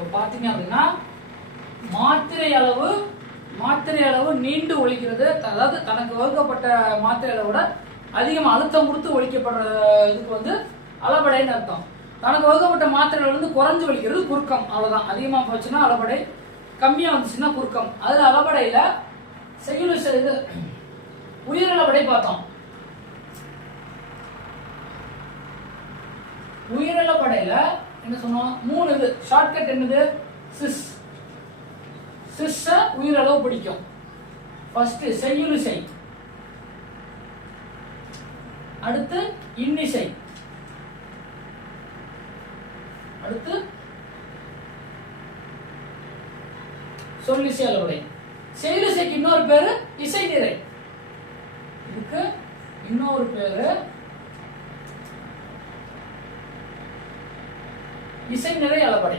இப்போ பார்த்தீங்க அப்படின்னா மாத்திரை அளவு நீண்டு ஒலிக்கிறது, அதாவது தனக்கு வகுக்கப்பட்ட மாத்திரை அளவை விட அதிகமாக அழுத்தம் கொடுத்து ஒலிக்கப்படுற இதுக்கு வந்து அளபடைன்னு அர்த்தம். தனக்கு வகுக்கப்பட்ட மாத்திரைகள் வந்து குறைஞ்சு ஒலிக்கிறது குறுக்கம். அவ்வளவுதான். அதிகமாக போச்சுன்னா அளபடை, கம்மியா வந்துச்சுன்னா குறுக்கம். அதுல அளபடையில இது உயிரளபடை பார்த்தோம். உயிரளபடையில என்ன சொன்னோம்? 3 இது ஷார்ட்கட். என்னது? சிஸ். சிஸ்ஸ உயிரளவு பிடிக்கும். ஃபர்ஸ்ட் செய்யுளிசை, அடுத்து இன்னிசை, அடுத்து சொல்லிசை அளபடை. செய்யுளிசைக்கு இன்னொரு பேரு இசை நிறை. இதுக்கு இன்னொரு பேரு இசை நிறை அளபடை.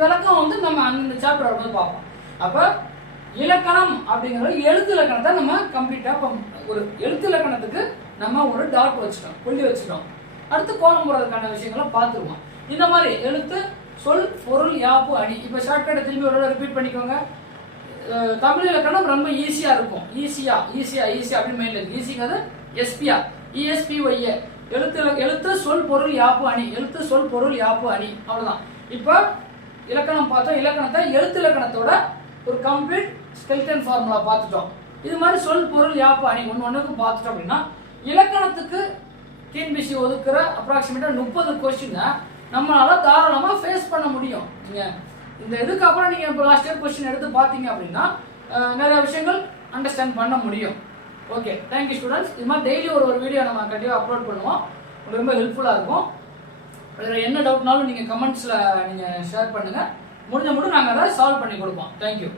விளக்கம் வந்து நம்ம அந்த சாப்டர் வந்து பார்ப்போம். அப்ப இலக்கணம் அப்படிங்கிறது எழுத்து இலக்கணத்தை நம்ம கம்ப்ளீட்டா ஒரு எழுத்து இலக்கணத்துக்கு நம்ம ஒரு டாட் வச்சுட்டோம், புள்ளி வச்சுட்டோம். அடுத்து கோலம் போடுறதுக்கான விஷயங்களை பார்த்துருவோம். இந்த மாதிரி எழுத்து, சொல், பொருள், யாப்பு, அணி. இப்ப ஷார்ட்கட்டை திரும்பி ஒரு ரிப்பீட் பண்ணிக்கோங்க. தமிழ் இலக்கணம் ரொம்ப ஈஸியா இருக்கும். ஈஸியா அப்படின்னு மெயின் இருக்கு. ஈஸிங்கிறது எஸ்பியா, இஎஸ்பிஒய்ஏ. எழுத்து, சொல், பொருள், யாப்பு, அணி. எழுத்து, சொல், பொருள், யாப்பு, அணி. அவ்வளவுதான். இப்ப இலக்கணம் பார்த்தோம். இலக்கணத்தை எழுத்து இலக்கணத்தோட ஒரு கம்ப்ளீட் ஸ்கெல்டன் ஃபார்முலா பார்த்துட்டோம். இது மாதிரி சொல், பொருள், யாப்பு, அணி ஒன்னுக்கு பார்த்துட்டோம். அப்படின்னா இலக்கணத்துக்கு டிஎன்பிஎஸ்சி ஒதுக்குற அப்ராக்சிமேட்டா 30 கொஸ்டின் நம்மளால தாராளமா ஃபேஸ் பண்ண முடியும். நீங்க இந்த இதுக்கு அப்புறம் நீங்க இப்போ லாஸ்ட் இயர் கொஸ்டின் எடுத்து பார்த்தீங்க அப்படின்னா நிறைய விஷயங்கள் அண்டர்ஸ்டாண்ட் பண்ண முடியும். Okay, thank you students. இது மாதிரி டெய்லி ஒரு வீடியோ நம்ம கண்டிப்பாக அப்லோட் பண்ணுவோம். உங்களுக்கு ரொம்ப ஹெல்ப்ஃபுல்லாக இருக்கும். அதில் என்ன டவுட்னாலும் நீங்கள் கமெண்ட்ஸில் நீங்கள் ஷேர் பண்ணுங்கள். முடிஞ்ச மட்டும் நாங்கள் அதை சால்வ் பண்ணி கொடுப்போம். தேங்க்யூ.